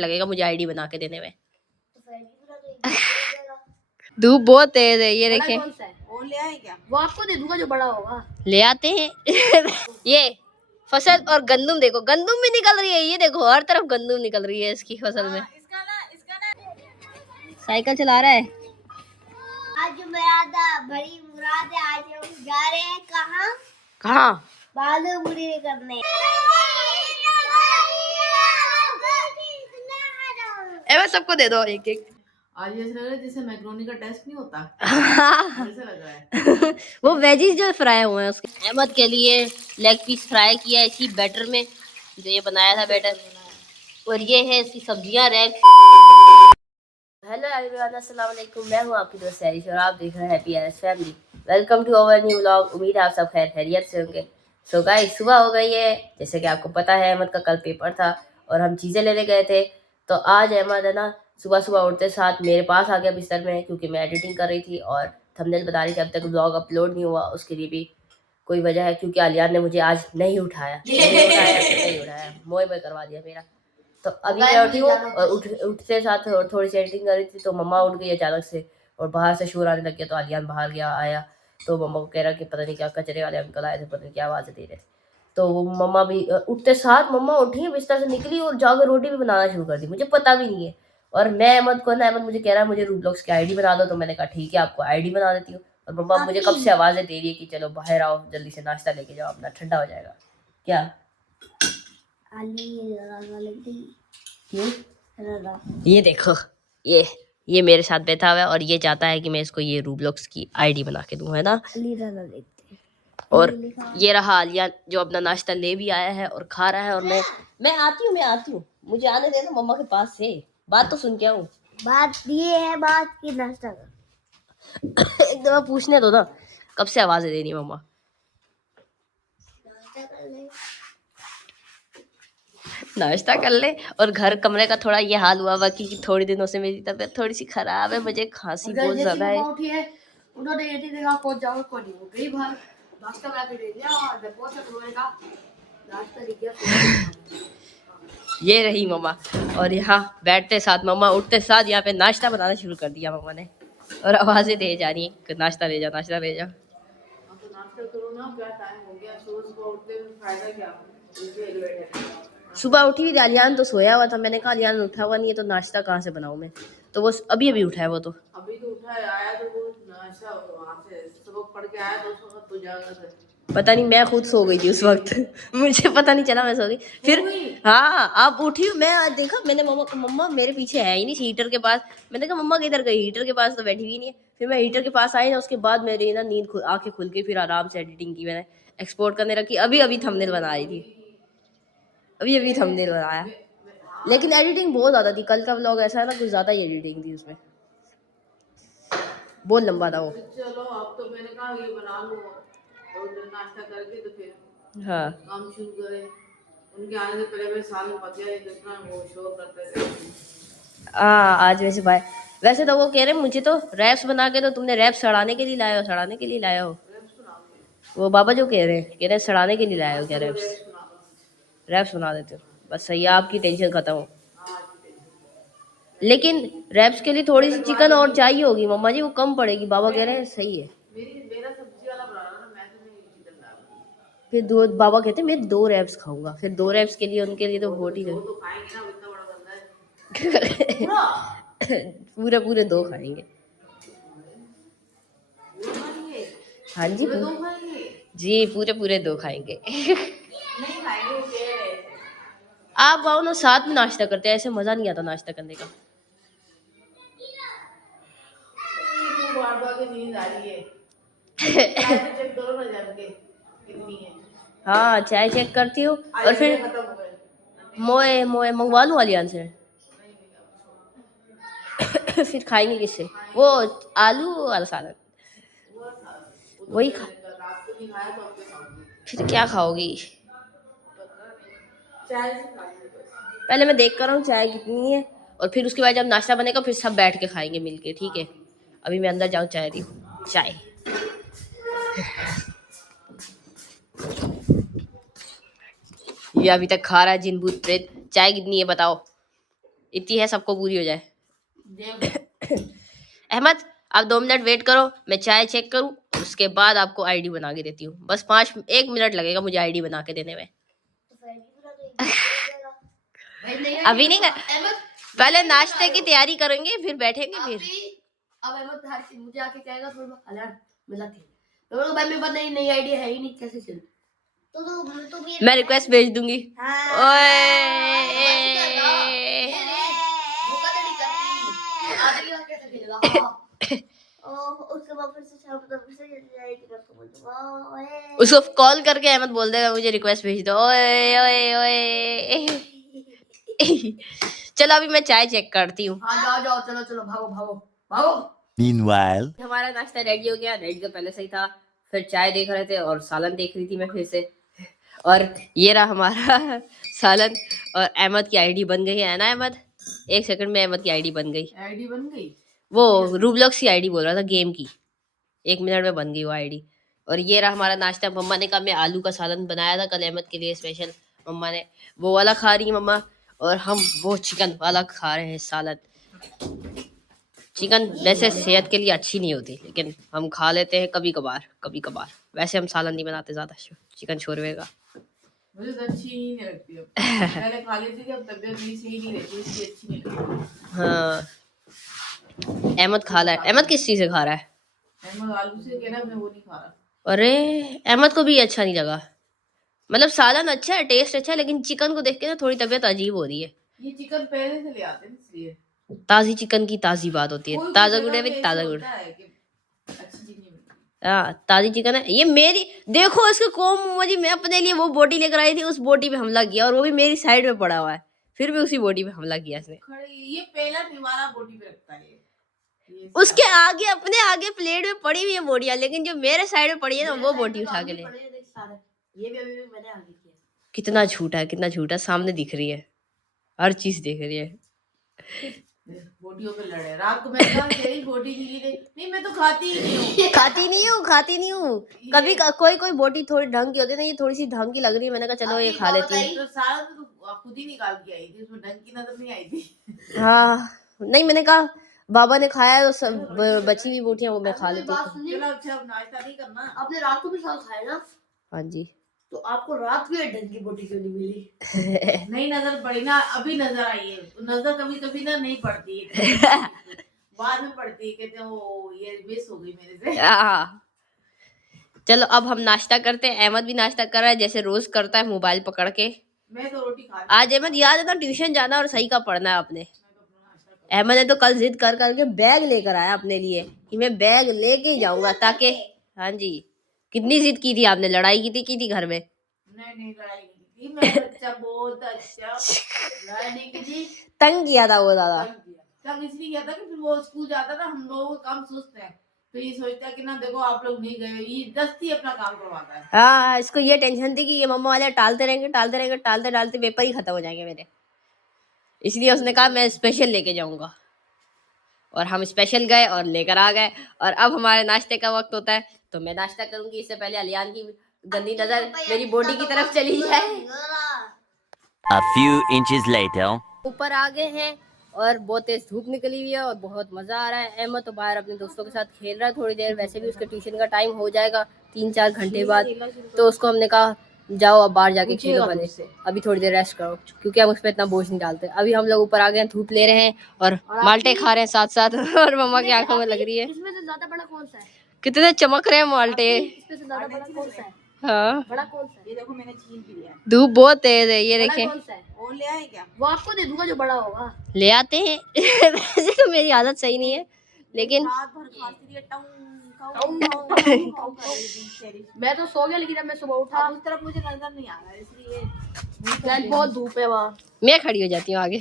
लगेगा मुझे आईडी बना के देने में। धूप बहुत तेज है, ये देखें। वो ले आए क्या? वो आपको दे दूंगा जो बड़ा होगा। ले आते हैं। ये फसल और गंदुम देखो, गंदुम भी निकल रही है, ये देखो हर तरफ गंदुम निकल रही है इसकी फसल में। इसका ना साइकिल चला रहा है। आज मेरा बड़ी मुराद है, आज हम जा रहे हैं कहाँ? बालू बुरी करने। सबको दे दो एक एक। आज ऐसा लग रहा है जैसे मैक्रोनी का टेस्ट नहीं होता। ऐसा लग रहा है। वो वेजीज जो फ्राई हुए हैं उसके। अहमद के लिए लेग पीस फ्राई किया इसी बैटर में, जो ये बनाया था बैटर। और ये है इसकी सब्जियां रैक। हेलो एवरीवन, अस्सलाम वालेकुम। मैं हूं आपकी दोस्त सैरिश और आप देख रहे हैं happy RS family. Welcome to our new vlog. उम्मीद है आप सब खैर खैरियत से होंगे। सो गाइस, सुबह हो गई है, जैसे कि आपको पता है अहमद का कल पेपर था और हम चीज़ें लेने गए थे। तो आज अहमद है ना सुबह सुबह उठते साथ मेरे पास आ गया बिस्तर में, क्योंकि मैं एडिटिंग कर रही थी और थंबनेल बना रही थी। अब तक व्लॉग अपलोड नहीं हुआ, उसके लिए भी कोई वजह है, क्योंकि आलियान ने मुझे आज नहीं उठाया, मोए में करवा दिया मेरा। तो अभी मैं उठी हूँ और उठते साथ और थोड़ी सी एडिटिंग कर रही थी, तो मम्मा उठ गई अचानक से और बाहर से शोर आने लग गया। तो आलियान बाहर गया, आया तो मम्मा को कह रहा कि पता नहीं क्या कचरे वाले अंकल आए थे, पता नहीं क्या आवाज़ दे रहे थे। तो वो मम्मा भी उठते साथ मम्मा उठी बिस्तर से निकली और जाकर रोटी भी बनाना शुरू कर दी, मुझे पता भी नहीं है। और मैं अहमद को ना, अहमद मुझे कह रहा है मुझे रूबलॉक्स की आईडी बना दो, तो मैंने कहा ठीक है आपको आईडी बना देती हूँ। और मम्मा मुझे कब से आवाज़ें दे रही है कि चलो बाहर आओ, जल्दी से नाश्ता लेके जाओ, अपना ठंडा हो जाएगा। क्या ये देखो, ये मेरे साथ बैठा हुआ है और ये चाहता है कि मैं इसको ये रूबलॉक्स की आईडी बना के दूं, है ना। और ये रहा आलिया जो अपना नाश्ता ले भी आया है और खा रहा है। और मैं आती हूँ, मुझे आने देना मम्मा के पास से, बात तो सुन के आऊँ। बात ये है, बात की नाश्ता कर। एक दफा पूछने दो ना, कब से आवाजें दे रही मम्मा। नाश्ता कर ले। और घर कमरे का थोड़ा ये हाल हुआ कि थोड़ी दिनों से मेरी तबीयत थोड़ी सी खराब है, मुझे खांसी बहुत ज्यादा है। उन्होंने ये देखा को जाओ को नहीं हो गई बाहर, नाश्ता बना के दे दिया और देखो से उन्होंने कहा नाश्ता ले गया। ये रही मम्मा, और यहाँ बैठते साथ मम्मा उठते साथ यहाँ पे नाश्ता बनाना शुरू कर दिया मम्मा ने, और आवाजें दे जा रही है नाश्ता ले जा, नाश्ता ले जा। नाश्ता करो ना, क्या टाइम हो गया, सुबह उठते फायदा क्या। सुबह उठी हुई आलियान तो सोया हुआ था, मैंने कहा आलियान उठा हुआ नहीं है तो नाश्ता कहाँ से बनाऊं मैं। तो वो अभी उठा है, वो तो अभी तो उठा है, आया तो वो नाश्ता वहां से सबक पढ़ के आया तो उसको तो जागा से पता नहीं, मैं खुद सो गई थी उस वक्त। मुझे पता नहीं चला मैं सो गई फिर। हाँ आप उठी, मैं आज देखा मैंने मम्मा मेरे पीछे है ही नहीं हीटर के पास। मैंने कहा मम्मा किधर गई, हीटर के पास तो बैठी हुई नहीं है। फिर मैं हीटर के पास आई ना, उसके बाद मेरी ना नींद आंखें खुल गई। फिर आराम से एडिटिंग की मैंने, एक्सपोर्ट करने रखी। अभी थंबनेल बना रही थी, अभी थंबनेल बनाया। लेकिन एडिटिंग बहुत ज़्यादा थी कल का व्लॉग, ऐसा है ना कुछ ज़्यादा ही एडिटिंग थी उसमें, बहुत लंबा था वो। चलो अब तो मैंने कहा ये बना लो और नाश्ता करके तो फिर हाँ काम शुरू करें। उनके आने से पहले मैं साल में पक गया, जितना वो शो करते थे। आज वैसे तो वो कह रहे मुझे तो रैप्स बना के, तो तुमने रैप सड़ाने के लिए लाया हो। वो बाबा जो कह रहे सड़ाने के लिए लाए हो क्या रैप्स बना देते हो, बस सही है, आपकी टेंशन खत्म हो। लेकिन रैप्स के लिए थोड़ी सी चिकन और चाहिए होगी मम्मा जी, वो कम पड़ेगी, बाबा कह रहे हैं सही है। मेरा सब्जी वाला बना रहा ना, मैं तो नहीं चिकन डालूंगी। फिर बाबा कहते मैं 2 रैप्स खाऊंगा, फिर 2 रैप्स के लिए उनके लिए तो बहुत ही तो खाएंगे ना, इतना बड़ा बंदा है। पूरे 2 खाएंगे। हाँ जी जी, पूरे 2 खाएंगे। नहीं खाएंगे, वो कह रहे थे। आप आओ ना, साथ में नाश्ता करते हैं, ऐसे मजा नहीं आता नाश्ता करने का। बार-बार की नींद आ रही है। चेक करो ना जाके कितनी है। हाँ चाय चेक करती हूँ और फिर मोए मंगवा लूँ अलियान से। फिर खाएंगे किससे, वो आलू वाला सालन वही खा। फिर क्या खाओगी, पहले मैं देख कर रहा हूँ चाय कितनी है, और फिर उसके बाद जब नाश्ता बनेगा फिर सब बैठ के खाएंगे मिलके, ठीक है। अभी मैं अंदर जाऊँ, चाय दी चाय। ये अभी तक खा रहा है जिन भूत प्रेत। चाय कितनी है बताओ। इतनी है सबको पूरी हो जाए। देख अहमद आप 2 मिनट वेट करो, मैं चाय चेक करूँ, उसके बाद आपको आईडी बना के देती हूँ। बस 1 मिनट लगेगा मुझे आईडी बना के देने में। अभी नहीं कर, पहले नाश्ते की तैयारी करेंगे फिर बैठेंगे फिर। अब अहमद हर चीज मुझे आके कहेगा थोड़ा अलर्ट मिला थे तो भाई मेरे पास नई आइडिया है ही नहीं, कैसे चले तो मैं रिक्वेस्ट भेज दूंगी। ओए धोखाधड़ी करती आदमी का कैसे खेलेगा। उसके बाद फिर से शाम को फिर से जाएगी तो बोल दूंगा उसको कॉल करके अहमद बोल देगा मुझे रिक्वेस्ट भेज दो। ओए ओए ओए चलो अभी मैं चाय चेक करती हूँ। हाँ जाओ जाओ चलो चलो भागो भागो भागो। Meanwhile, हमारा नाश्ता रेडी हो गया, रेडी तो पहले से ही था, फिर चाय देख रहे थे और सालन देख रही थी मैं फिर से। और ये रहा हमारा सालन और अहमद की आईडी बन गई है ना अहमद? 1 सेकंड में अहमद की आईडी बन गई। आईडी बन गई। वो रूबलॉक्स की आईडी बोल रहा था, गेम की। 1 मिनट में बन गई वो आईडी। और ये रहा हमारा नाश्ता। मम्मा ने कहा मैं आलू का सालन बनाया था कल अहमद के लिए स्पेशल, मम्मा ने वो वाला खा रही है मम्मा, और हम वो चिकन वाला खा रहे हैं सालन। चिकन वैसे सेहत के लिए अच्छी नहीं होती, लेकिन हम खा लेते हैं कभी कभार। वैसे हम सालन नहीं बनाते ज्यादा चिकन शोरवे का। मुझे तो अच्छी ही नहीं लगती अब। पहले खा लेती थी, अब तबीयत मेरी सही नहीं रहती इसलिए अच्छी नहीं लगती। हाँ अहमद खा रहा है। अहमद किस चीज से खा रहा है? अहमद आलू से कहना मैं वो नहीं खा रहा। अरे अहमद को भी अच्छा नहीं लगा। मतलब सालन अच्छा है, टेस्ट अच्छा है, लेकिन चिकन को देख के ना थोड़ी तबीयत अजीब हो रही है। ये चिकन पहले से ले आते हैं इसलिए। ताजी चिकन की ताजी बात होती है, ताजा गुड़ विद ताजा गुड़। अच्छी चीज नहीं मिलती। हाँ ताजी चिकन है ये मेरी। देखो इसके कोम जी, मैं अपने लिए वो बोटी लेकर आई थी, उस बोटी पे हमला किया और वो भी मेरी साइड में पड़ा हुआ है, फिर भी उसी बोटी पे हमला किया इसने। ये पहला निवारा बोटी पे रखता है ये उसके आगे अपने आगे प्लेट में पड़ी हुई है बोटियां, लेकिन जो मेरे साइड में पड़ी है ना वो बोटी उठा के ले। ये भी अभी मैंने आगे किया। कितना झूठा है, कितना झूठा। सामने दिख रही है, हर चीज दिख रही है। बोटियों पे लड़े। रात को मैं कहा तेरी बोटी नहीं, मैं तो खाती ही नहीं हूँ। खाती नहीं हूँ कभी कोई बोटी थोड़ी ढंग की होती है ना, ये थोड़ी सी ढंग की लग रही है, मैंने कहा चलो ये खा लेती हूँ। तो सारा तो खुद ही निकाल के आई थी, उसमें ढंग की नजर नहीं आई थी। हाँ नहीं, मैंने कहा बाबा ने खाया तो सब बची हुई बोटियां वो मैं खा लेती हूँ। चलो अच्छा अब नाश्ता नहीं करना। आपने रात को भी साग खाया ना? हाँ जी। तो आपको रात को ढंग की बोटी क्यों नहीं मिली? नहीं नजर पड़ी ना, अभी नजर आई है। नजर कभी कभी ना नहीं पड़ती है, बाद में पड़ती है। कहते हैं वो ये मिस हो गई मेरे से। चलो अब हम नाश्ता करते हैं। अहमद भी नाश्ता कर रहा है जैसे रोज करता है, मोबाइल पकड़ के। मैं तो रोटी खा आज अहमद याद है ना ट्यूशन जाना और सही का पढ़ना है आपने। अहमद ने तो कल जिद कर करके बैग लेकर आया अपने लिए कि मैं बैग लेके ही जाऊंगा, ताकि हाँ जी। कितनी जिद की थी आपने, लड़ाई की थी घर में? नहीं लड़ाई नहीं की मैं। अच्छा बहुत अच्छा लड़ाई नहीं की थी, तंग किया था वो ज्यादा। तब इसलिए किया था कि फिर वो स्कूल जाता था, हम लोगों का काम सुस्त है तो ये सोचता है कि ना देखो आप लोग नहीं गए, ये दस्ती अपना काम करवाता है। हाँ इसको ये टेंशन थी कि ये मम्मा वाले टालते रहेंगे, टालते पेपर ही खत्म हो जाएंगे मेरे, इसलिए उसने कहा मैं स्पेशल लेके जाऊंगा। और हम स्पेशल गए और लेकर आ गए। और अब हमारे नाश्ते का वक्त होता है, तो मैं नाश्ता करूंगी। इससे पहले अलियान की गंदी नजर मेरी बॉडी की तरफ चली जाए। a few inches later. ऊपर आ गए हैं और बहुत तेज धूप निकली हुई है और बहुत मजा आ रहा है। अहमद तो बाहर अपने दोस्तों के साथ खेल रहा है थोड़ी देर, वैसे भी उसके ट्यूशन का टाइम हो जाएगा 3-4 घंटे बाद, तो उसको हमने कहा जाओ अब बाहर जाके खेलो, पहले अभी थोड़ी देर रेस्ट करो, क्योंकि हम उस पर इतना बोझ नहीं डालते। अभी हम लोग ऊपर आ गए हैं, धूप ले रहे हैं और माल्टे खा रहे हैं साथ साथ और मम्मा की आंखों में लग रही है। इसमें से ज्यादा बड़ा कौन सा है? कितने चमक रहे हैं माल्टे। इसमें से ज्यादा बड़ा कौन सा है? हाँ बड़ा कौन सा है? ये देखो मैंने छील भी लिया। धूप बहुत तेज है, ये बड़ा देखें। कौन सा है? और ले आए क्या? वो आपको दे दूंगा जो बड़ा होगा। ले आते हैं वैसे तो मेरी आदत सही नहीं है, लेकिन रात भर खाती रही मैं तो सो गया, लेकिन अब मैं सुबह उठा। उस तरफ मुझे नजर नहीं आ रहा है इसलिए। शायद बहुत धूप है वहाँ। मैं खड़ी हो जाती हूँ आगे।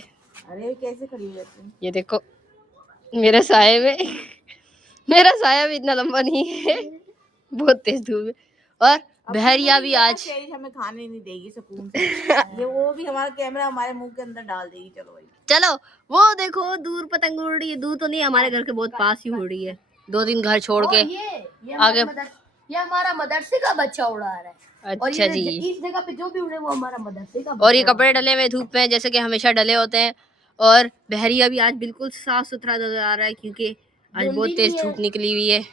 अरे कैसे खड़ी हो जाती हूँ? ये देखो मेरे साये में मेरा साया भी इतना लंबा नहीं है, बहुत तेज धूप है। और बहरिया भी आज हमें खाने नहीं देगी सुकून से। ये वो भी हमारा कैमरा हमारे मुंह के अंदर डाल देगी। चलो भाई चलो, वो देखो दूर पतंग उड़ रही है। दूर तो नहीं, हमारे घर के बहुत पास ही उड़ रही है, 2-3 घर छोड़ के। ये आगे ये हमारा मदरसे का बच्चा उड़ा रहा है। और अच्छा ये जी। इस जगह पे जो भी उड़े वो हमारा मदरसे का और ये बच्चा कपड़े डले हुए धूप में, जैसे कि हमेशा डले होते हैं। और बहरिया भी आज बिल्कुल साफ सुथरा नजर आ रहा है क्योंकि आज बहुत तेज धूप निकली हुई है।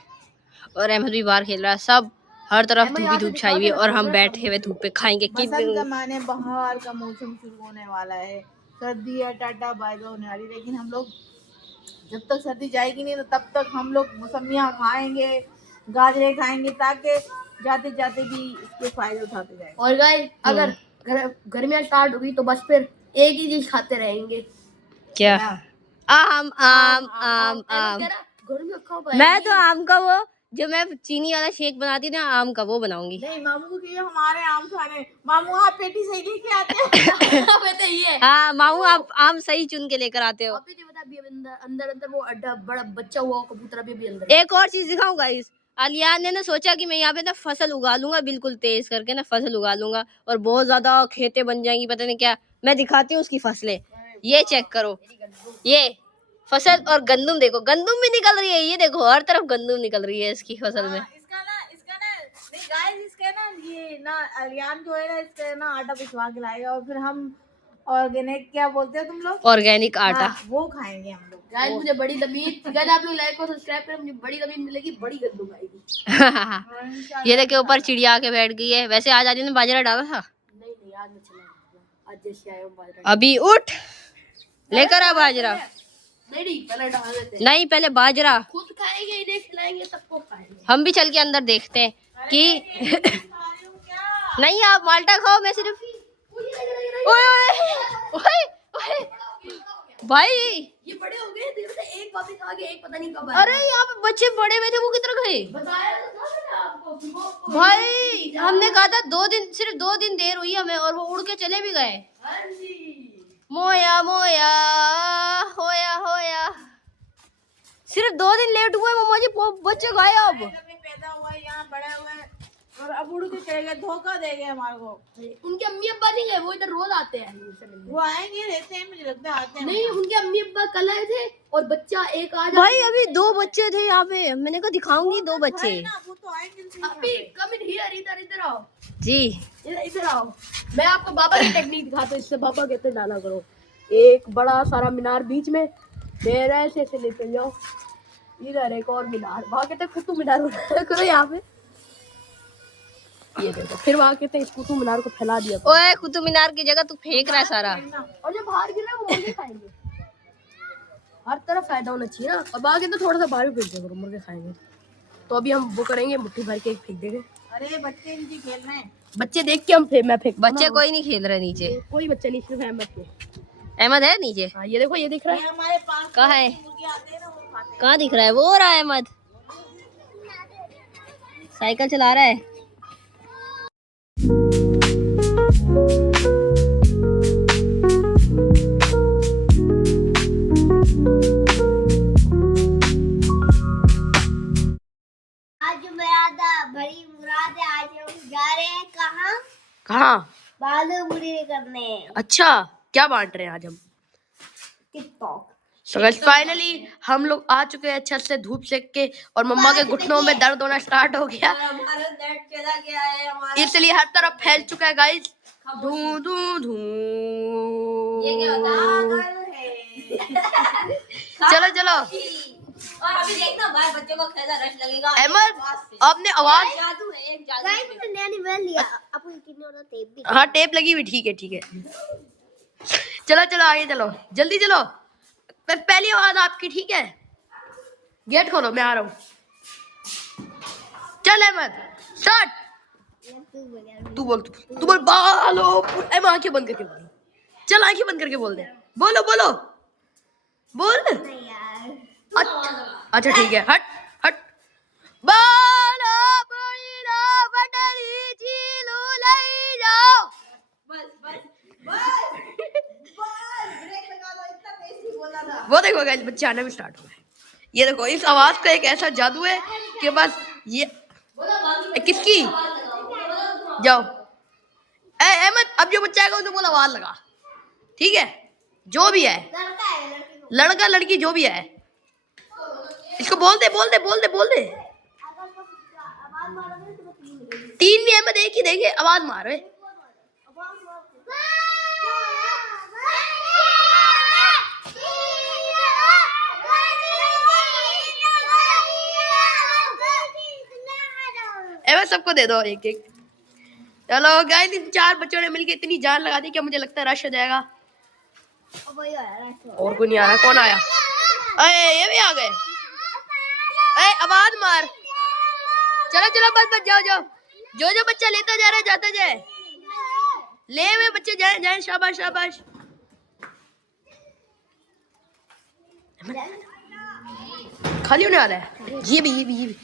और अहमद भी बाहर खेल रहा है, सब हर तरफ धूप ही धूप छाई हुई है और हम बैठे हुए धूप पे खाएंगे बसंत का माने बाहर का मौसम शुरू होने वाला है, सर्दी है टाटा बाय बाय होने वाली, लेकिन हम लोग जब तक सर्दी जाएगी नहीं तो तब तक हम लोग मौसमियाँ खाएंगे, गाजरे खाएंगे, ताकि जाते जाते भी इसके फायदे उठाते जाएंगे। और गाइस अगर गर्मियाँ स्टार्ट होगी तो बस फिर एक ही चीज खाते रहेंगे। क्या? आम आम आम आम। गर्मियों कब मैं तो आम का वो जो मैं चीनी वाला शेक बनाती ना आम का वो बनाऊंगी। नहीं मामू को कहिए हमारे आम खाने, मामू आप पेटी सही लेके आते हैं। ये हाँ मामू आप आम सही चुन के लेकर आते हो। अभी तो बता अभी अंदर अंदर वो अड्डा बड़ा बच्चा हुआ कबूतर अभी अंदर। एक और चीज दिखाऊं गाइस, आलियान ने ना सोचा कि मैं यहाँ पे ना फसल उगा लूंगा, बिल्कुल तेज करके ना फसल उगा लूंगा और बहुत ज्यादा खेतें बन जाएंगी, पता नहीं क्या। मैं दिखाती हूँ उसकी फसलें, ये चेक करो, ये फसल और गंदुम देखो, गंदुम भी निकल रही है, ये देखो हर तरफ गंदुम निकल रही है इसकी फसल में। इसका ना नहीं गाइस, इसका ना ये ना अलियान जो है ना इसका ना आटा पिसवा के लाएगा और फिर हम ऑर्गेनिक क्या बोलते हो तुम लोग, ऑर्गेनिक आटा, हाँ, वो खाएंगे हम लोग। गाइस मुझे बड़ी जमीन, गाइस आप लोग लाइक और सब्सक्राइब करें, मुझे बड़ी जमीन मिलेगी, बड़ी गंदम आएगी। ये देखिए ऊपर चिड़िया आके बैठ गई है। वैसे आज आदि ने बाजरा डाला था? नहीं आज मैं चला गया, आज जैसे आया हूं बाजरा। अभी उठ लेकर आ बाजरा। नहीं पहले डाल देते हैं। नहीं पहले बाजरा, खुद खाएंगे इन्हें खिलाएंगे सबको खाएंगे। हम भी चल के अंदर देखते हैं कि नहीं आप माल्टा खाओ, मैं सिर्फ ओए ओए ओए ओए भाई ये बड़े हो गए, देखो एक बात खा के एक पता नहीं कब आया। अरे यहाँ पे बच्चे बड़े हुए थे, वो किधर गए? बताया तो था मैंने आपको भाई हमने कहा था 2 दिन, सिर्फ 2 दिन देर हुई हमें और वो उड़ के चले भी गए। हाँ जी मोया मोया होया होया, सिर्फ 2 दिन लेट हुए मम्मा जी, बच्चे गायब। पैदा हुआ यहाँ बड़े हुए और अब उड़ के चले गए, धोखा दे गए हमारे को। उनके अम्मी अब्बा नहीं गए, वो इधर रोज आते हैं मुझसे मिलने। वो आएंगे रहते हैं, मुझे लगता है आते हैं। नहीं उनके अम्मी अब्बा कल आए थे और बच्चा एक आ जाता भाई अभी 2 बच्चे थे यहाँ पे, मैंने कहा दिखाऊंगी 2 बच्चे। ना वो तो आएंगे अभी कम इन हियर, इधर इधर आओ जी इधर आओ, मैं आपको बाबा की टेक्निक दिखाता हूँ, इससे बाबा कहते डाला करो। एक बड़ा सारा मीनार बीच में, फिर ऐसे लेते जाओ, इधर एक और मीनार, वहाँ कहते कुतुब मीनार बनाया करो यहाँ पे, ये देखो, फिर वहाँ कहते इस कुतुब मीनार को फैला दिया करो। ओए कुतुब मीनार की जगह तू फेंक रहा है सारा। और जो बाहर गिर रहा है वो मुर्गे खाएंगे, हर तरफ फायदा होना चाहिए ना। और बाहर तो थोड़ा सा बाहर भी फेंक दिया करो, मुर्गे खाएंगे। तो अभी हम वो करेंगे, मुट्ठी भर के फेंक देंगे। अरे बच्चे इनकी खेल रहे हैं, बच्चे देख के हम मैं फेंक, बच्चे कोई नहीं खेल रहे नीचे, कोई बच्चा नहीं, सिर्फ अहमद के। अहमद है नीचे? हाँ ये देखो, ये दिख रहा है हमारे पास कहाँ है? मुर्गे आते हैं ना, वो खाते हैं। कहाँ दिख रहा है? वो हो रहा है अहमद, साइकिल चला रहा है। आज मेरा बड़ी मुराद है, आज हम जा रहे हैं कहाँ? बालू बुरी करने, अच्छा क्या बांट रहे हैं आज हम? टिकटॉक। तो गाइस फाइनली हम लोग आ चुके हैं छत से धूप सेक के, और मम्मा के घुटनों में दर्द होना स्टार्ट हो गया, हमारा नेट चला गया है हमारा। इसलिए हर तरफ फैल चुका है गाइस, धू धू धू। चलो चलो और अभी देखना भाई बच्चों को कैसा रश लगेगा। अहमद आपने आवाज, जादू है, एक जादू गाइस है। मैंने नहीं मैं लिया, अपन कितने और टेप भी। हाँ टेप लगी हुई, ठीक है ठीक है। चलो चलो आगे चलो, जल्दी चलो, पहली आवाज आपकी, ठीक है? गेट खोलो, मैं आ रहा हूँ। चल अहमद स्टार्ट। तू बोल बालो, अहमद आंखें बंद करके बोल, चल आंखें बंद करके बोल दे, बोलो बोलो बोल। नहीं यार, अच्छा ठीक है, हट हट। बालो बुढ़ीलो बटरी चीलू ले जाओ। वो देखो गाइस बच्चे आने में स्टार्ट हो गए। ये देखो इस आवाज का एक ऐसा जादू है कि बस ये किसकी जाओ अहमद, अब जो बच्चा आएगा उसे बोला आवाज लगा, ठीक है? जो भी है, लड़का है लड़की को। लड़का लड़की जो भी है, इसको बोल दे बोल दे बोल दे बोल दे। अगर तुम आवाज मारोगे तो 3 मिलेगी। 3 भी अहमद एक ही देंगे, आवाज मारो। सबको दे दो एक एक। चलो गाइस, इन 4 बच्चों ने मिलकर इतनी जान लगा दी कि मुझे लगता है रश हो जाएगा। अब वही आ रहा है। और कोई नहीं आ रहा। कौन आया? अरे ये भी आ गए। अरे आवाज मार। चलो चलो बस बस जाओ जाओ। जो जो बच्चा लेता जा रहा है जाता जाए। ले हुए बच्चे जाए जाए। शाबाश शाबाश। खाली होने वाला है। ये भी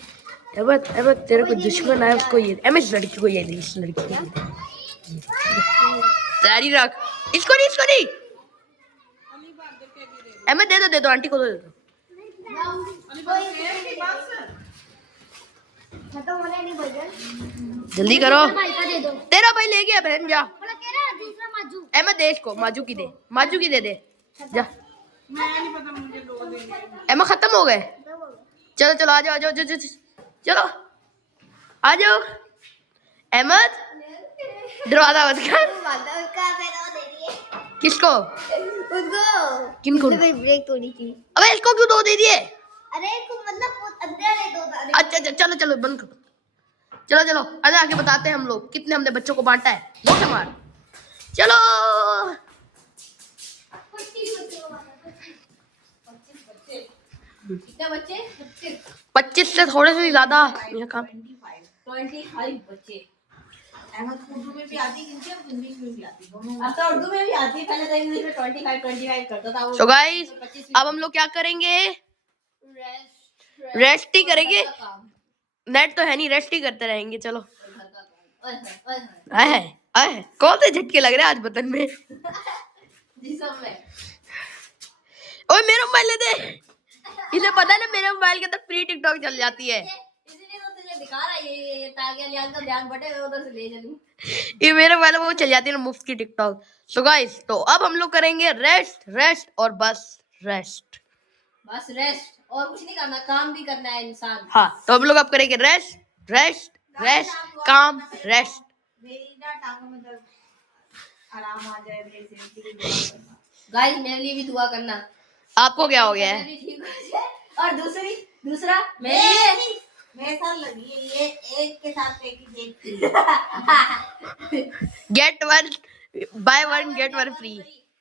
अहमद अहमद तेरे को दुश्मन है उसको ये अहमद इस लड़की को ये दे। इस लड़की को तैयारी रख। इसको नहीं अहमद दे दो आंटी को दे दो। खत्म होने नहीं भैया। जल्दी करो। भाई का दे दो। तेरा भाई ले गया बहन जा। बोला कह रहा है दूसरा माजू। अहमद दे इसको। माजू की दे जा। अहमद खत्म हो गए। चलो चलो आ जाओ चलो आ जाओ। अहमद दरवाजा बंद कर। उसका मैंने वो दे दिए। किसको? उसको। किनको? इसने ब्रेक तोड़ी थी। अबे इसको क्यों 2 दे दिए? अरे को मतलब वो अंदर है दो दाने। अच्छा चलो बंद करो। चलो अरे आगे बताते हैं हम लोग कितने हमने बच्चों को बांटा है। दो से मार। चलो 25 से थोड़े से ज्यादा। यहाँ काम 25 बच्चे। अहमद को उर्दू में भी आती गिनती है और इंग्लिश में भी आती दोनों। अच्छा उर्दू में भी आती है। पहले तो इंग्लिश में 25 करता था वो। सो गाइस अब हम लोग क्या करेंगे? रेस्ट ही करेंगे। नेट तो है नहीं, रेस्ट ही करते रहेंगे। चलो आए कौन से झटके लग रहे हैं आज बदन में? ओए मेरा मोबाइल ले दे। इसे पता है ना मेरे मोबाइल के अंदर फ्री टिकटॉक चल जाती है। इसीलिए तो तुझे दिखा रहा है ये ताकि अलियान का ध्यान बटे मैं उधर से ले चलूं। ये मेरे मोबाइल में वो चल जाती है ना मुफ्त की टिकटॉक। सो गाइस तो अब हम लोग करेंगे रेस्ट और बस रेस्ट और कुछ नहीं करना, काम भी करना है इंसान। हाँ तो हम लोग अब करेंगे रेस्ट काम रेस्ट। मेरी ना टांगों में दर्द आराम आ जाए मेरी जिंदगी की दुआ करना। गाइस मेरे लिए भी दुआ करना। आपको क्या हो गया मैं है? भी ठीक हो जाए। और दूसरा मेरे लिए मेरे साथ लगी है ये एक के साथ एक ही देखती गेट 1 बाय 1 गेट 1 फ्री।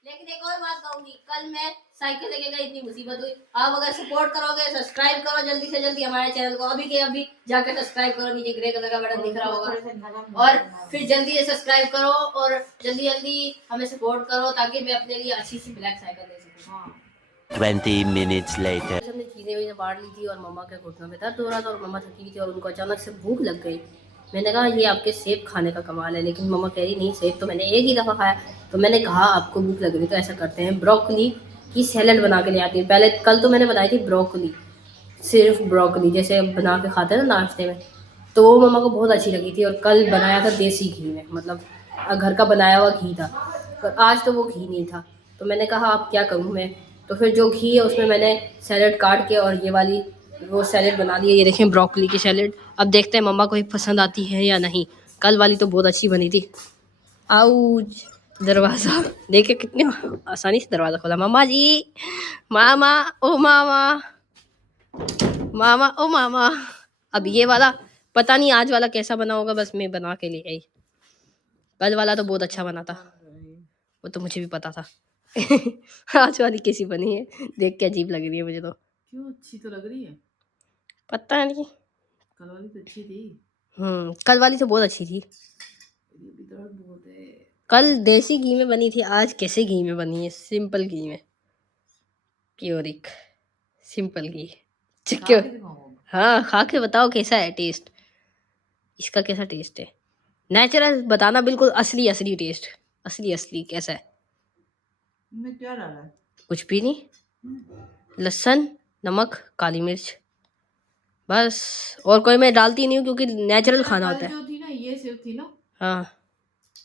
लेकिन एक और बात कहूंगी, कल मैं साइकिल लेके गई, इतनी मुसीबत हुई। आप अगर सपोर्ट करोगे, सब्सक्राइब करो जल्दी से जल्दी हमारे चैनल को। अभी के अभी जाकर सब्सक्राइब करो, नीचे ग्रे कलर का बटन दिख रहा होगा। और फिर जल्दी से सब्सक्राइब करो और जल्दी हमें सपोर्ट करो ताकि मैं अपने लिए अच्छी सी ब्लैक साइकिल ले सकूं। 20 minutes later. हमने चीज़ें वही बांट ली थी और मम्मा के घुटनों में दर्द हो रहा था और मम्मा थकी हुई थी और उनको अचानक से भूख लग गई। मैंने कहा ये आपके सेब खाने का कमाल है, लेकिन मम्मा कह रही नहीं, सेब तो मैंने एक ही दफ़ा खाया। तो मैंने कहा आपको भूख लग रही तो ऐसा करते हैं, ब्रोकली की सैलड बना के ले आती हूँ। पहले कल तो मैंने बनाई थी ब्रोकली, सिर्फ ब्रोकली जैसे बना के खाते हैं ना नाश्ते में, तो वो मम्मा को बहुत अच्छी लगी थी। और कल बनाया था देसी घी में, मतलब घर का बनाया हुआ घी था, पर आज तो वो घी नहीं था। तो मैंने कहा अब क्या करूँ मैं, तो फिर जो घी है उसमें मैंने सैलड काट के और ये वाली वो सैलड बना दी है। ये देखें ब्रोकली की सैलड। अब देखते हैं मम्मा को ही पसंद आती है या नहीं। कल वाली तो बहुत अच्छी बनी थी। आउच दरवाज़ा देखे कितने आसानी से दरवाज़ा खोला। मम्मा जी, मामा ओ मामा। अब ये वाला पता नहीं आज वाला कैसा बना होगा, बस मैं बना के ले आई। कल वाला तो बहुत अच्छा बना था, वो तो मुझे भी पता था। आज वाली कैसी बनी है देख के अजीब लग रही है मुझे तो। क्यों अच्छी तो लग रही है? पता नहीं, कल वाली तो अच्छी थी। कल वाली तो बहुत अच्छी थी। दर्द बहुत है। कल देसी घी में बनी थी, आज कैसे घी में बनी है? सिंपल घी में, प्योरिक सिंपल घी। क्यों? हाँ खा के बताओ कैसा है टेस्ट, इसका कैसा टेस्ट है? नेचुरल बताना, बिल्कुल असली टेस्ट, असली कैसा है? में क्या डाला है? कुछ भी नहीं, लहसुन, नमक, काली मिर्च, बस। और कोई मैं डालती नहीं हूँ क्योंकि नेचुरल खाना होता है। जो थी ना ये सेव थी ना, हाँ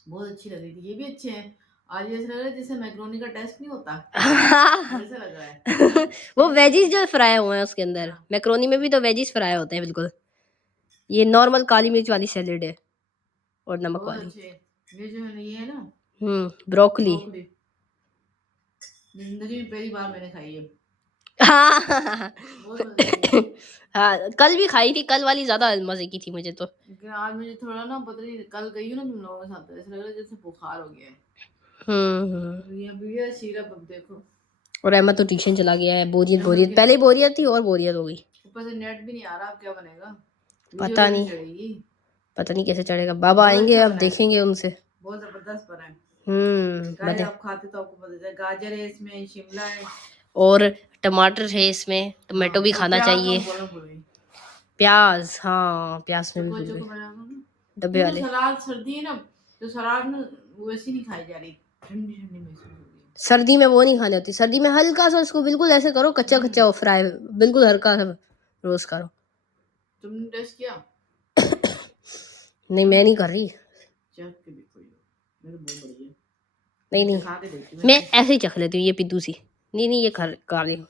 बहुत अच्छी लग रही थी। ये भी अच्छे हैं। आज ऐसा लग रहा है जैसे मैक्रोनी का टेस्ट नहीं होता ऐसा लग रहा है। वो वेजीज जो फ्राई हुए हैं उसके अंदर, मैक्रोनी में भी तो वेजीज फ्राई होते हैं बिल्कुल। ये नॉर्मल काली मिर्च वाली सैलेड है और नमक बहुत वाली। अच्छे। ये जो है ये है ना ब्रोकली। जिंदगी में पहली बार मैंने खाई है। हाँ बहुत मजे की। हाँ कल भी खाई थी, कल वाली ज्यादा मजे की थी मुझे तो। लेकिन आज मुझे थोड़ा ना पता नहीं, कल गई हूँ ना तुम लोगों के साथ, तो ऐसा लग रहा है जैसे बुखार हो गया है। ये सिरप अब देखो, और अहमद तो ट्यूशन चला गया है। बोरियत बोरियत, पहले ही बोरियत थी और बोरियत हो गई। ऊपर से नेट भी नहीं आ रहा, अब क्या बनेगा, वीडियो पता कैसे नहीं, चढ़ेगी। पता नहीं कैसे चढ़ेगा। बाबा बहुत आएंगे, अच्छा अब बना है, देखेंगे उनसे। बहुत जबरदस्त बना है। गाइस बने। आप खाते तो आपको पता चले, गाजर है इसमें, शिमला है, और टमाटर है इसमें, टमाटो भी और खाना प्याज चाहिए। हम बोलना भूल गए। प्याज, हाँ प्याज में भी चोको भूल चोको गए, बनाया था ना, डब्बे क्योंकि वाले। सलाद सर्दी है ना, तो सलाद ना वैसी नहीं खाई जा रही, ठंडी ठंडी महसूस हो रही है। सर्दी में वो नहीं खानी होती, सर्दी में हल्का सा उसको बिल्कुल ऐसे करो, कच्चा कच्चा फ्राई, बिल्कुल हल्का सा रोस्ट करो। तुमने टेस्ट किया? नहीं मैं नहीं कर रही। चख के देखो, ये मेरे बहुत बढ़िया। नहीं नहीं, खा के देखती मैं ऐसे ही चख लेती हूँ ये पिद्दू सी। नहीं नहीं, ये खा ली।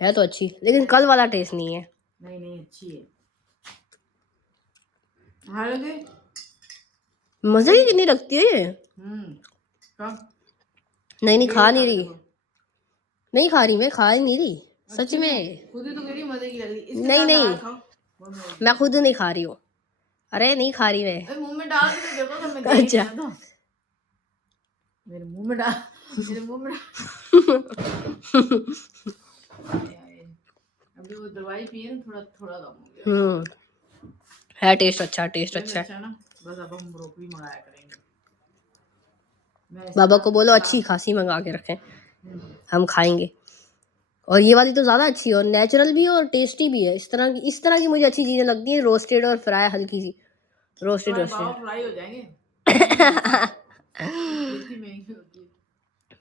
है तो अच्छी, लेकिन कल वाला टेस्ट नहीं है। नहीं नहीं अच्छी है, हालांकि मजे ही कितनी लगती है ये। कब नहीं नहीं, खा ये नहीं के रही, देखो। नहीं खा रही, मैं खा ही नहीं रही सच अच्छी में। है, खुद ही तो कह रही मजे की लग रही, इसके नहीं साथ नहीं, सलाद खाओ, बहुत मजे की। मैं खुद नहीं खा रही हूँ। अरे नहीं खा रही मैं। अरे मुंह में डाल के तो देखो, तो मैं दे ही अच्छा। नहीं था। मेरे मुंह में डाल, मेरे मुंह में डाल। अभी वो दवाई पिए ना, थोड़ा थोड़ा कम हो गया। है टेस्ट अच्छा, टेस्ट अच्छा है। अच्छा ना, बस अब हम ब्रोकली मंगाया करेंगे। बाबा को बोलो अच्छी खासी मंगा के रखें, हम खाएंगे। और ये वाली तो ज़्यादा अच्छी है, और नेचुरल भी है और टेस्टी भी है। इस तरह की मुझे अच्छी चीज़ें लगती हैं, रोस्टेड और फ्राई, हल्की सी रोस्टेड बाबा रोस्टेड। फ्राई हो जाएंगे। इतनी महंगी होती है।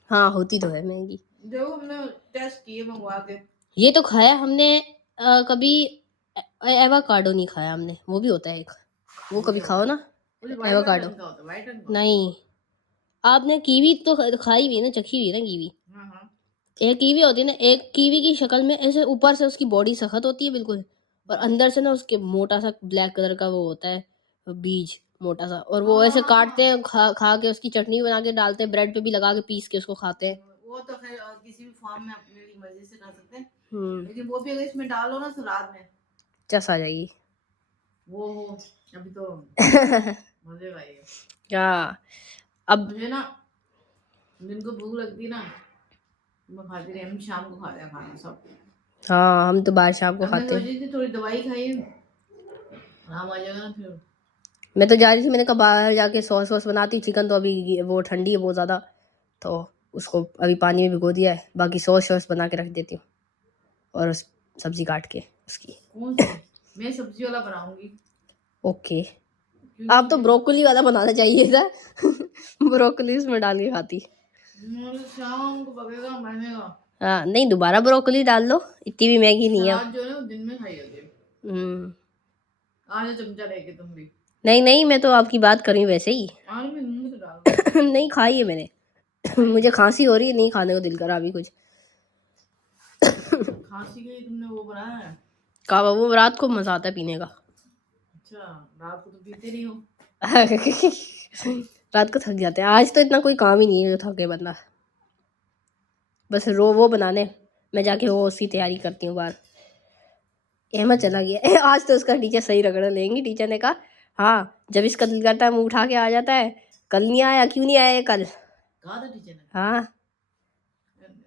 हाँ होती तो है महंगी। देखो हमने टेस्ट किए मंगवा के, ये तो खाया हमने, कभी एवोकाडो नहीं खाया हमने, वो भी होता है एक, वो कभी खाओ ना एवोकाडो। रंग का होता है, वाइट रंग का। नहीं, आपने कीवी तो खाई हुई है ना, चखी हुई है ना कीवी। हाँ हाँ, एक कीवी होती है ना, एक कीवी की शक्ल में ऐसे ऊपर से उसकी बॉडी सख्त होती है बिल्कुल, और अंदर से ना उसके मोटा सा ब्लैक कलर का वो होता है बीज, मोटा सा, और वो ऐसे काटते हैं, खा के उसकी चटनी बना के डालते हैं, ब्रेड पे भी लगा के पीस के उसको खाते हैं। वो तो खैर किसी भी फॉर्म में अपनी मर्जी से खा सकते हैं, लेकिन वो भी अगर इसमें डालो ना सलाद में, चस आ जाएगी। वो हो अभी तो मजे का ही है। क्या अब मुझे ना दिन को भूख लगती है ना, मैं खाती रही, हम शाम को खाते हैं खाना सब। हाँ हम तो बाहर शाम को अब मैं खाते हैं। सोची थी थोड़ी दवाई खाई, आराम आ जाएगा ना फिर। मैं तो जा रही थी, मैंने कहा बाहर जाके सॉस वॉस बनाती, चिकन तो अभी वो ठंडी है बहुत ज़्यादा, तो उसको अभी पानी में भिगो दिया है, बाकी सॉस वॉस बना के रख देती हूँ, और सब्जी काट के उसकी। कौन सी? मैं सब्जी वाला बनाऊंगी, ओके, क्योंकि आप तो ब्रोकली वाला बनाना चाहिए था। ब्रोकली उसमें डाल के खाती। मुझे शाम को पकेगा बनेगा। हाँ नहीं, दोबारा ब्रोकली डाल लो, इतनी भी महंगी नहीं है। सलाद जो है ना वो दिन में खाई जाती है। आज चमचा लेके तुम भी। नहीं नहीं, मैं तो आपकी बात कर रही हूँ वैसे ही। आज मैं मुंह से डाल नहीं खाई है मैंने। मुझे खांसी हो रही है, नहीं खाने को दिल करा अभी कुछ। खांसी के लिए तुमने वो बनाया है? कहा वो रात को मजा आता है पीने का। अच्छा, रात को तो पीते नहीं हो। रात को थक जाते हैं, आज तो इतना कोई काम ही नहीं है जो थके बंदा, बस वो बनाने मैं जाके वो उसकी तैयारी करती हूँ बाहर। अहमद चला गया। आज तो उसका टीचर सही रगड़ लेंगी। टीचर ने कहा हाँ, जब इसका दिल करता है मुँह उठा के आ जाता है, कल नहीं आया, क्यों नहीं आया ये कल। कहा था टीचर ने? हाँ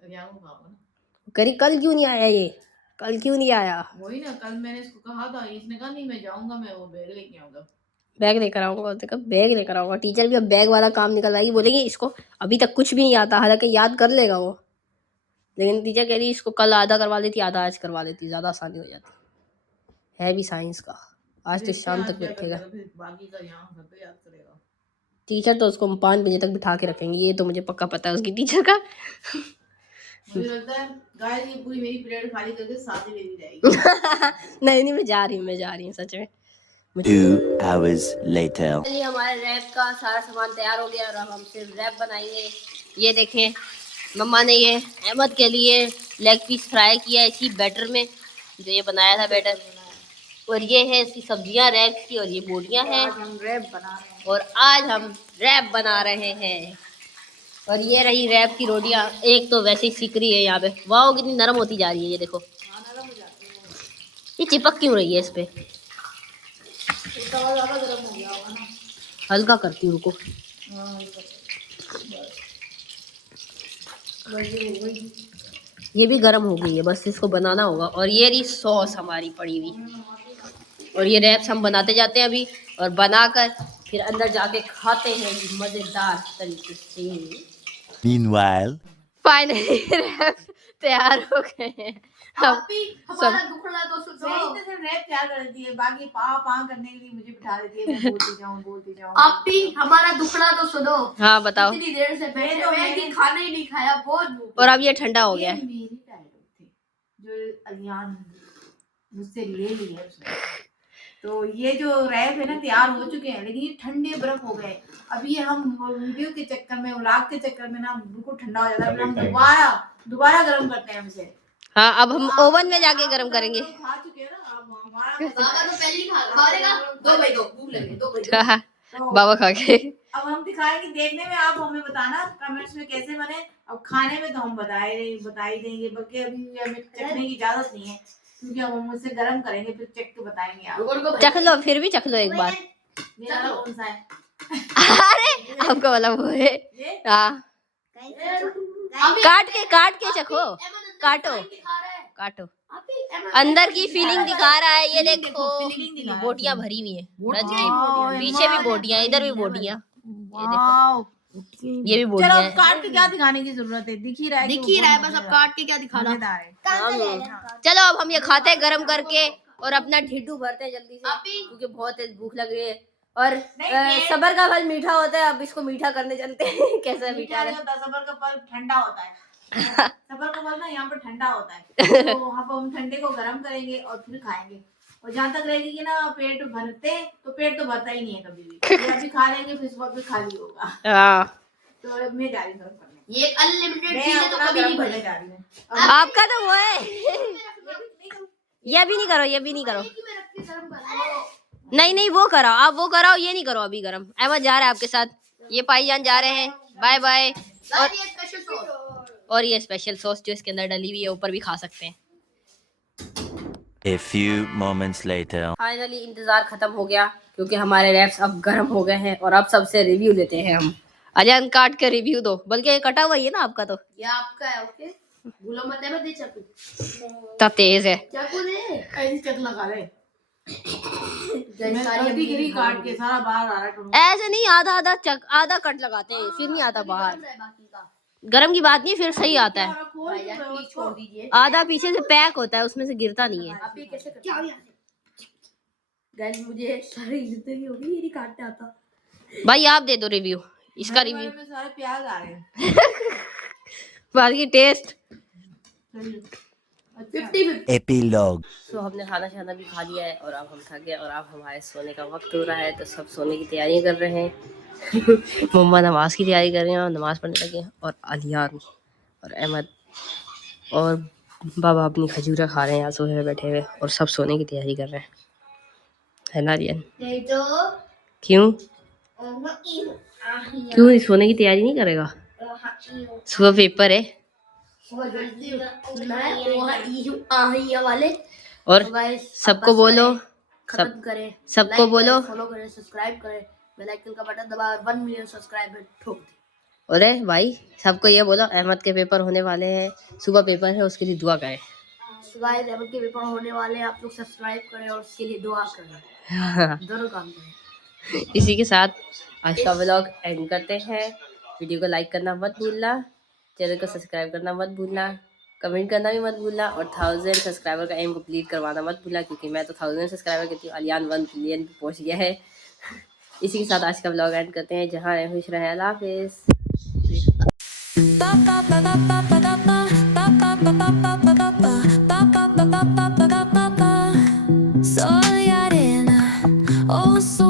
रिया को कहा होगा ना, करी कल क्यों नहीं आया ये, कल क्यों नहीं आया। वही ना, कल मैंने इसको कहा था, इसने कहा नहीं मैं जाऊंगा, मैं वो बैग लेके आऊंगा। बैग लेकर आऊँगा, उसने कहा बैग लेकर आऊँगा। टीचर भी अब बैग वाला काम निकलवाएगी, बोलेगी इसको अभी तक कुछ भी नहीं आता, हालांकि याद कर लेगा वो, लेकिन टीचर कह रही इसको कल आधा करवा लेती, आधा आज करवा लेती, ज़्यादा आसानी हो जाती है भी साइंस का। आज तो शाम तक बैठेगा। फिर बाकी का यहाँ घर पे याद करेगा। टीचर तो उसको 5 बजे तक बिठा के रखेंगे, ये तो मुझे पक्का पता है उसकी टीचर का। मुझे लगता है गाइस ये पूरी मेरी प्लेट खाली करके साथ ही लेनी जाएगी। नहीं नहीं, मैं जा रही हूँ सच में। 2 hours later. चलिए हमारे रैप का सारा सामान तैयार हो गया और अब हम सिर्फ रैप बनाएंगे। ये देखें, मम्मा ने ये अहमद के लिए लेग पीस फ्राई किया है इसी बैटर में, जो ये बनाया था बैटर, और ये है इसकी सब्जियां रैप की, और ये बोटियां हैं, आज हम रैप बना रहे हैं। और आज हम रैप बना रहे हैं। और ये रही रैप की रोटियां, एक तो वैसे ही सिक रही है यहाँ पे। वाह कितनी नरम होती जा रही है, ये देखो। ये चिपक क्यों रही है इस पे? हल्का करती हूँ, रुको। ये भी गर्म हो गई है, बस इसको बनाना होगा। और ये रही सॉस हमारी पड़ी हुई। और ये रैप्स हम बनाते जाते हैं अभी, और बनाकर फिर अंदर जाके खाते हैं मजेदार तरीके से। Meanwhile, फाइनली रैप तैयार हो गए हैं। अब हमारा दुखड़ा तो सुनो। सही तो सिर्फ रैप तैयार कर देती है, बाकी पा करने के लिए मुझे बिठा देती है। मैं बोलती जाऊँ। आप भी हमारा दुखड़ा तो सुनो। हाँ बताओ। इतनी देर से बैठे हुए हैं कि खाना ही नहीं खाया, बहुत भूख। और अब ये ठंडा हो गया ये है। मेरी डायलॉग थे जो अलियान मुझसे ले ली है उसने। तो ये जो रैप है ना तैयार हो चुके हैं, लेकिन ये ठंडे बर्फ हो गए। अभी ये हम वीडियो के चक्कर में, व्लॉग के चक्कर में ना बिल्कुल ठंडा हो जाता है। फिर हम दोबारा गर्म करते हैं उसे। हाँ अब हम ओवन में जाके गर्म करेंगे। खा चुके हैं ना, अब हमारा बाबा तो पहले ही खा मारेगा। 2 भाई 2 भूख लगे 2 भाई 2। तो बाबा खा के। अब हम दिखाएंगे, देखने में आप हमें बताना कमेंट्स में कैसे बने। अब खाने में तो हम बता ही देंगे, बल्कि अभी हमें चखने की इजाजत नहीं है, क्योंकि अब हम उसे गर्म करेंगे फिर चख के बताएंगे आप। चख लो, फिर भी चख लो एक बार। मेरा तो कौन सा है? अरे आपका वाला वो है। ये हाँ काट के चखो, काटो काटो। अंदर की फीलिंग दिखा रहा है, ये देखो। बोटियां भरी हुई है, पीछे भी बोटियां, इधर भी बोटियां, ये देखो। ये भी चलो बोटियां अब हैं। काट के क्या दिखाने की जरूरत है, दिख ही रहा है। दिख ही रहा है, बस अब काट के क्या दिखाना। मजेदार है। चलो अब हम ये खाते हैं गरम करके, और अपना ढिड्डू भरते हैं जल्दी से, क्योंकि बहुत तेज भूख लग रही है। और सबर का फल मीठा होता है, अब इसको मीठा करने चलते हैं। कैसा मीठा है? सबर का फल ठंडा होता है। सबर का फल ना यहाँ पर ठंडा होता है, तो वहाँ पर हम ठंडे को गर्म करेंगे और फिर खाएंगे। और जहाँ तक रहेगी कि ना पेट भरते, तो पेट तो भरता ही नहीं है कभी भी। ये अभी खा लेंगे फिर सुबह भी खाली होगा। हाँ तो अब मैं जा रही हूँ गर्म करने। ये अनलिमिटेड मैं चीज है, तो अपना कभी गर्म नहीं करने भरेगा। जा रही हूँ। आपका तो वो है। ये भी नहीं करो, ये भी नहीं करो। नहीं नहीं वो कराओ, आप वो कराओ, ये नहीं करो अभी गरम। अहमद जा रहा है आपके साथ, ये भाईजान जा रहे हैं। Bye bye. और ये स्पेशल सॉस जो इसके अंदर डली हुई है, ऊपर भी खा सकते हैं। a few moments later. Finally इंतजार खत्म हो गया, क्योंकि हमारे रैप्स अब गर्म हो गए हैं। और अब सबसे रिव्यू लेते हैं हम। अजय काट के रिव्यू दो, बल्कि ये कटा हुआ ही है ना आपका, तो ये आपका है। ओके भूलो मत है, मैं दे चाकू। इतना तेज है। चाकू दे। ऐसी चक लगा ले। मैं सारी गलती अपनी करी, काट के सारा बाहर आ रहा है। ऐसे नहीं, आधा कट लगाते हैं, फिर नहीं आता बाहर। बाकी का गरम की बात नहीं, फिर सही आता है। भाईजान प्लीज छोड़ दीजिए। आधा पीछे से पैक होता है, उसमें से गिरता नहीं है। आप ये कैसे करते हैं? गाइस मुझे सारी जिंदगी होगी ये नहीं काटने आता। भाई आप दे दो रिव्यू, इसका रिव्यू। में सारे प्याज आ रहे हैं। बाकी टेस्ट। 50-50। Epilogue. तो हमने खाना शाना भी खा लिया है, और अब हम थक गए, और अब हमारे सोने का वक्त हो रहा है। तो सब सोने की तैयारी कर रहे हैं। मम्मा नमाज की तैयारी कर रहे हैं, और नमाज पढ़ने लगे हैं। और अलियान और अहमद और बाबा अपनी खजूरा खा रहे हैं यहाँ सोफे पे बैठे हुए, और सब सोने की तैयारी कर रहे हैं, है ना अलियान? नहीं तो क्यों क्यों सोने की तैयारी नहीं करेगा? सुबह पेपर है। वाले और तो गाइस सबको बोलो, खत्म करें, सबको like बोलो। करें, फॉलो करें, सब्सक्राइब करें, बेल आइकन का बटन दबा 1 मिलियन सब्सक्राइबर ठोक दें। अरे भाई सबको ये बोलो, अहमद के पेपर होने वाले हैं, सुबह पेपर है, उसके लिए दुआ करें। गाइस अहमद के पेपर होने वाले हैं, आप लोग सब्सक्राइब करें और उसके लिए दुआ करें, दोनों काम करें। इसी के साथ आज का व्लॉग एंड करते हैं। वीडियो को लाइक करना मत भूलना, चैनल को सब्सक्राइब करना मत भूलना, कमेंट करना भी मत भूलना, और 1000 सब्सक्राइबर का एम कंप्लीट करवाना मत भूलना, क्योंकि मैं तो 1000 सब्सक्राइबर कहती हूँ, अलियान 1 मिलियन पहुँच गया है। इसी के साथ आज का व्लॉग एंड करते हैं। जहाँ रहे खुश रहे, अल्लाह हाफिज़।